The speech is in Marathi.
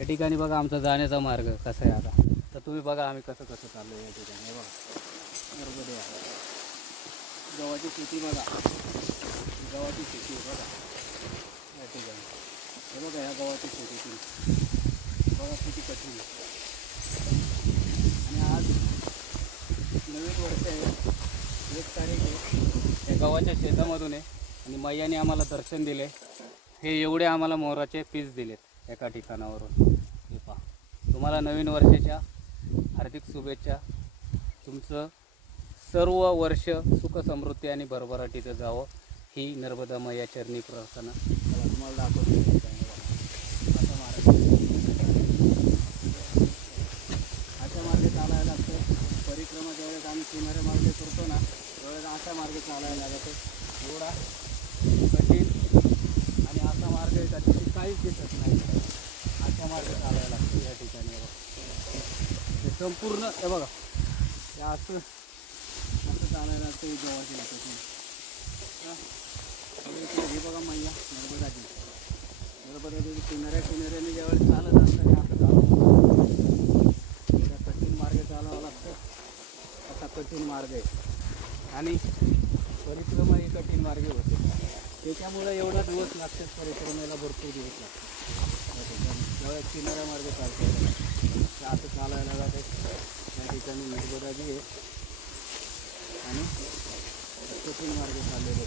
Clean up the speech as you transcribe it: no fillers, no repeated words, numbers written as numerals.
या ठिकाणी बघा आमचा जाण्याचा मार्ग कसा आहे आता. तर तुम्ही बघा आम्ही कसं कसं चाललो या ठिकाणी. हे बघा नर्मदे आहे. गव्हाची शेती बघा, गव्हाची शेती बघा या ठिकाणी. हे बघा या गव्हाची शेतीतून बघा किती कठीण आहे. आणि आज नवीन वर्ष आहे, 1 तारीख आहे. या गव्हाच्या शेतामधून आहे आणि मैयाने आम्हाला दर्शन दिले. हे एवढे आम्हाला मोराचे पीस दिलेत एका ठिकाणावरून. हे पहा, तुम्हाला नवीन वर्षाच्या हार्दिक शुभेच्छा. तुमचं सर्व वर्ष सुख समृद्धी आणि भरभराटीचं जावं ही नर्मदा मैया चरणी प्रार्थना. तुम्हाला दाखवतो असा मार्ग, अशा मार्गे चालायला लागतं. परिक्रमा ज्यावेळेस आम्ही किनारे मार्गे करतो ना त्यावेळेस अशा मार्गे चालायला लागतो. एवढा कठीण आणि असा मार्ग आहे त्याची काहीच दिसत नाही. अशा मार्गे चालायला लागतो या ठिकाणी. हे संपूर्ण हे बघा हे असं चालायला लागतं. गव्हाची लागतं. हे बघा मैया नर्मदाची, नर्मदाची किनाऱ्याने ज्यावेळेस चालत असताना असं चालू कठीण मार्ग चालावं लागतं. असा कठीण मार्ग आहे आणि परिक्रमा ही कठीण मार्गे होते. त्याच्यामुळे एवढा दिवस लागतात परिक्रमेला, भरपूर दिवस लागतात. ज्यावेळेस किनारा मार्ग चालतो ते असं चालायला जाते. त्या ठिकाणी नर्मदाजी आहे आणि कठीण मार्ग चाललेले.